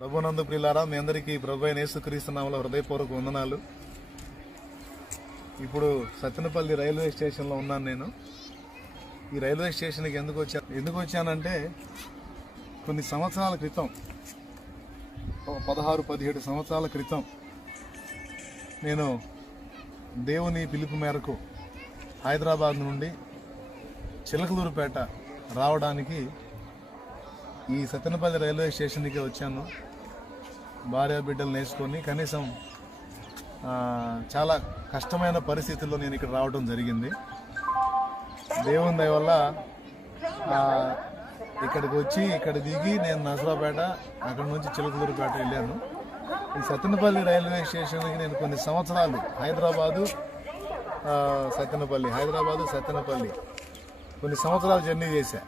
ప్రభునందు ప్రియులారా, మీ అందరికీ ప్రభు అయిన యేసుక్రీస్తు నామములో హృదయపూర్వక వందనాలు. ఇప్పుడు సత్తెనపల్లి రైల్వే స్టేషన్లో ఉన్నాను. నేను ఈ రైల్వే స్టేషన్కి ఎందుకు వచ్చానంటే కొన్ని సంవత్సరాల క్రితం, 16-17 సంవత్సరాల క్రితం నేను దేవుని పిలుపు మేరకు హైదరాబాద్ నుండి చిలకలూరుపేట రావడానికి ఈ సత్తెనపల్లి రైల్వే స్టేషన్కి వచ్చాను. భార్య బిడ్డలు నేర్చుకొని కనీసం చాలా కష్టమైన పరిస్థితుల్లో నేను ఇక్కడ రావడం జరిగింది. దేవుని దయ వల్ల ఇక్కడికి వచ్చి ఇక్కడ దిగి నేను నసరాపేట, అక్కడ నుంచి చిలకలూరుపేట వెళ్ళాను. ఈ సత్తెనపల్లి రైల్వే స్టేషన్కి నేను కొన్ని సంవత్సరాలు హైదరాబాదు సత్తెనపల్లి కొన్ని సంవత్సరాలు జర్నీ చేశా.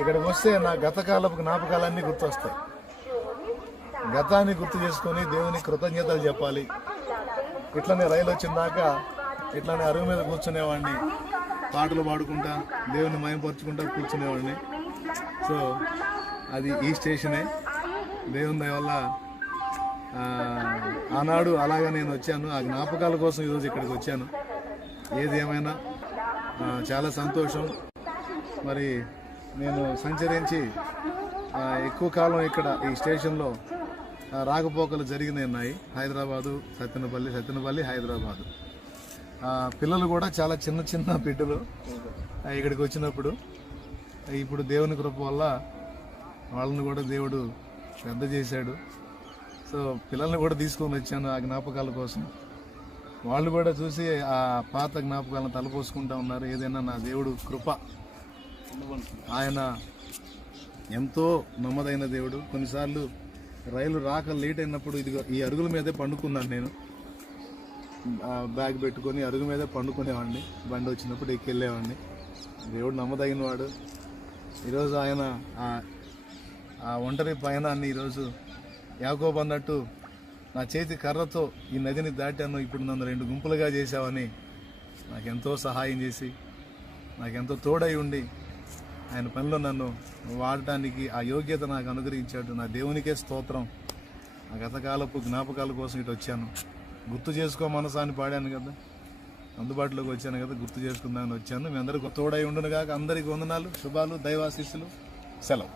ఇక్కడికి వస్తే నా గతకాలపు జ్ఞాపకాలన్నీ గుర్తొస్తాయి. గతాన్ని గుర్తు చేసుకొని దేవుని కృతజ్ఞతలు చెప్పాలి. ఇట్లనే రైలు వచ్చిందాక ఇట్లనే అరుగు మీద కూర్చునేవాడిని, పాటలు పాడుకుంటా దేవుని మయంపరుచుకుంటా కూర్చునేవాడిని. సో అది ఈ స్టేషనే. దేవుని దయ వల్ల ఆనాడు అలాగా నేను వచ్చాను. ఆ జ్ఞాపకాల కోసం ఈరోజు ఇక్కడికి వచ్చాను. ఏది ఏమైనా చాలా సంతోషం. మరి నేను సంచరించి ఎక్కువ కాలం ఇక్కడ ఈ స్టేషన్లో రాకపోకలు జరిగినాయి. హైదరాబాదు సత్తెనపల్లి హైదరాబాదు. పిల్లలు కూడా చాలా చిన్న బిడ్డలు ఇక్కడికి వచ్చినప్పుడు. ఇప్పుడు దేవుని కృప వల్ల వాళ్ళని కూడా దేవుడు శ్రద్ధ చేశాడు. సో పిల్లల్ని కూడా తీసుకొని వచ్చాను ఆ జ్ఞాపకాల కోసం. వాళ్ళు కూడా చూసి ఆ పాత జ్ఞాపకాలను తలపోసుకుంటా ఉన్నారు. ఏదైనా నా దేవుడు కృప, ఆయన ఎంతో నమ్మదైన దేవుడు. కొన్నిసార్లు రైలు రాక లేట్ అయినప్పుడు ఇదిగో ఈ అరుగుల మీదే పండుకున్నాను. నేను బ్యాగ్ పెట్టుకొని అరుగు మీదే పండుకునేవాడిని. బండి వచ్చినప్పుడు ఎక్కెళ్ళేవాడిని. దేవుడు నమ్మదగిన వాడు. ఈరోజు ఆయన ఆ ఒంటరి పయనాన్ని ఈరోజు యాకోబు అన్నట్టు నా చేతి కర్రతో ఈ నదిని దాటాను, ఇప్పుడు నన్ను 2 గుంపులుగా చేశావని నాకెంతో సహాయం చేసి నాకెంతో తోడై ఉండి ఆయన పనిలో నన్ను వాడటానికి ఆ యోగ్యత నాకు అనుగ్రహించాడు. నా దేవునికే స్తోత్రం. ఆ గతకాలపు జ్ఞాపకాల కోసం ఇటు వచ్చాను. గుర్తు చేసుకో మనసాన్ని పాడాను కదా, అందుబాటులోకి వచ్చాను కదా, గుర్తు చేసుకుందామని వచ్చాను. మీ అందరికీ తోడై ఉండును గాక. అందరికీ వందనాలు, శుభాలు, దైవాశీస్సులు. సెలవు.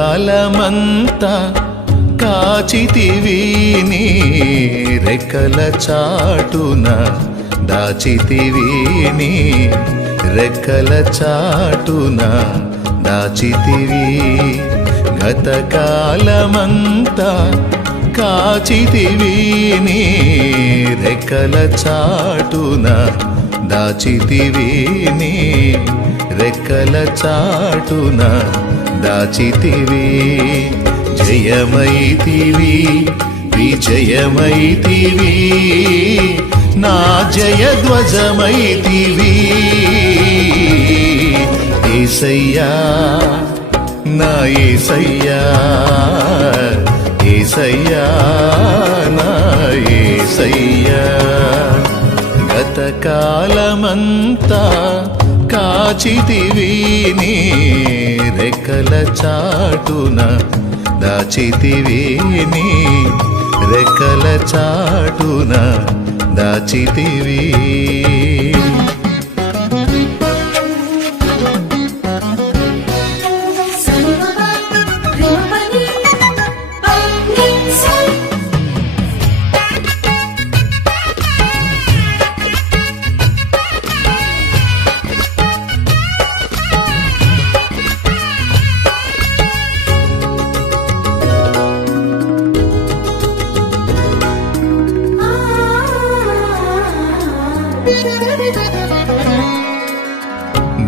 గతకాలమంతా కాచితివి నీ రెక్కల చాటున, దాచితివి నీ రెక్కల చాటున దాచితివి. గతకాలమంతా కాచితివి నీ రెక్కల చాటున, దాచితివి నీ రెక్కల చాటున దాచితివి. జయమైతివి, విజయమైతివి, నా జయధ్వజమైతివి. యేసయ్యా, నా యేసయ్యా, యేసయ్యా, నా యేసయ్యా. గతకాలమంతా కాచితివి నీ రెక్కల చాటున, దాచితివి నీ రెక్కల చాటున దాచితివి.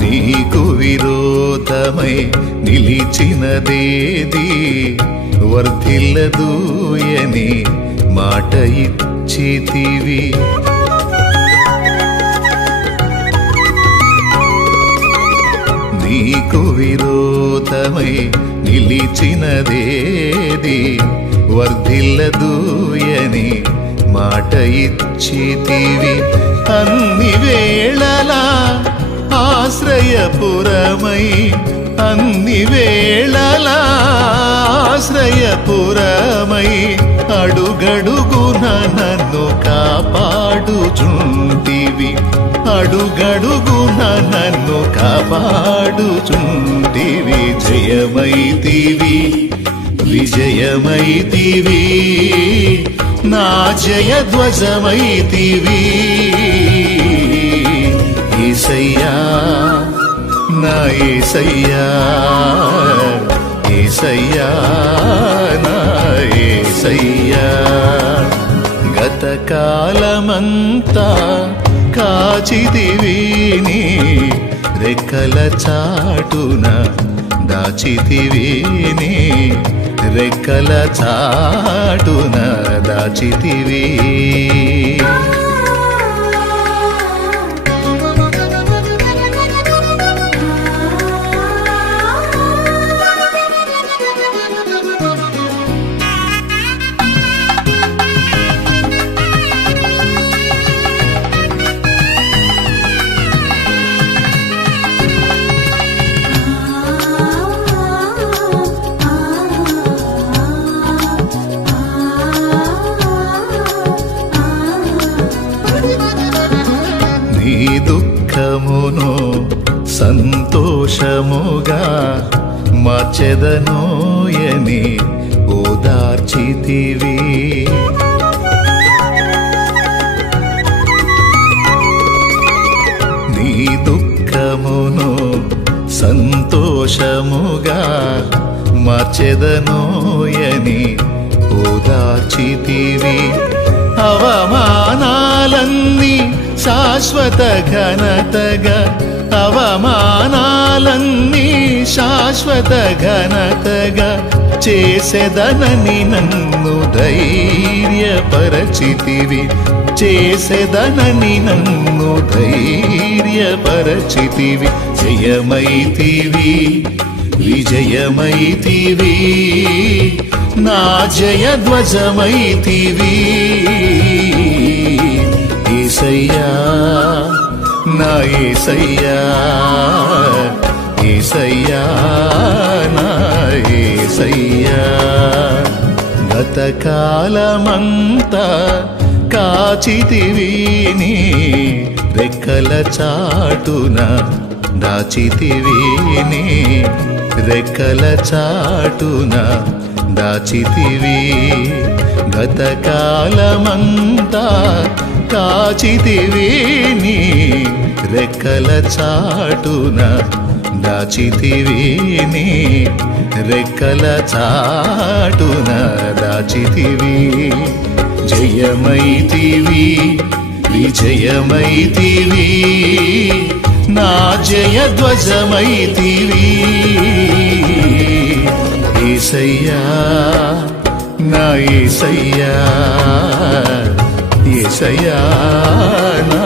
నీకు విరోధమై నిలిచినదేది వర్ధిల్లదూయని మాట ఇచ్చితివి. నీకు విరోధమై నిలిచినదేది వర్ధిల్లదూయని మాట ఇచ్చితివి. అన్ని వేళలా ఆశ్రయపురమై అన్ని వేళలా ఆశ్రయపురమై అడుగడుగున నన్ను కాపాడుచుంటివి. అడుగడుగున నన్ను కాపాడుచుంటివి. జయమైతివి విజయమైతివి నా జయధ్వజమైతివి. యేసయ్యా నా యేసయ్యా యేసయ్యా నా యేసయ్యా. గతకాలమంతా కాచితివి నీ రెక్కల చాటున దాచితివి నీ రెక్కల చాటున దాచితివి. నీ దుఃఖమును సంతోషముగా మార్చెదనోయని ఓదార్చితివి. నీ దుఃఖమును సంతోషముగా మార్చెదనోయని ఓదార్చితివి. అవమానాలన్నీ శాశ్వత ఘనతగా అవమానాలన్నీ శాశ్వత ఘనతగా చేసెదనని నన్ను ధైర్యపరచితివి. చేసెదనని నన్ను ధైర్యపరచితివి. జయమైతివి విజయమైతివి నా జయధ్వజమైతివి. యేసయ్యా నా యేసయ్యా యేసయ్యా నా యేసయ్యా. గతకాలమంతా కాచితివి నీ రెక్కల చాటున దాచితివి నీ రెక్కల చాటున దాచితివి. గతకాలమంతా కాచితివి నీ రెక్కల చాటున దాచితివి నీ రెక్కల చాటున దాచితివి. జయమైతివి విజయమైతివి నా జయధ్వజమైతివి. యేసయ్యా నా యేసయ్యా యేసయ్యా నా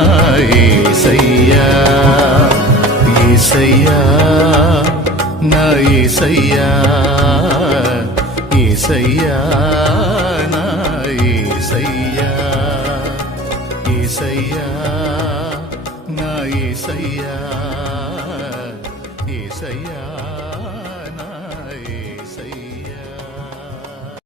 యేసయ్యా యేసయ్యా నా యేసయ్యా యేసయ్యా నా యేసయ్యా యేసయ్యా నా యేసయ్యా యేసయ్యా.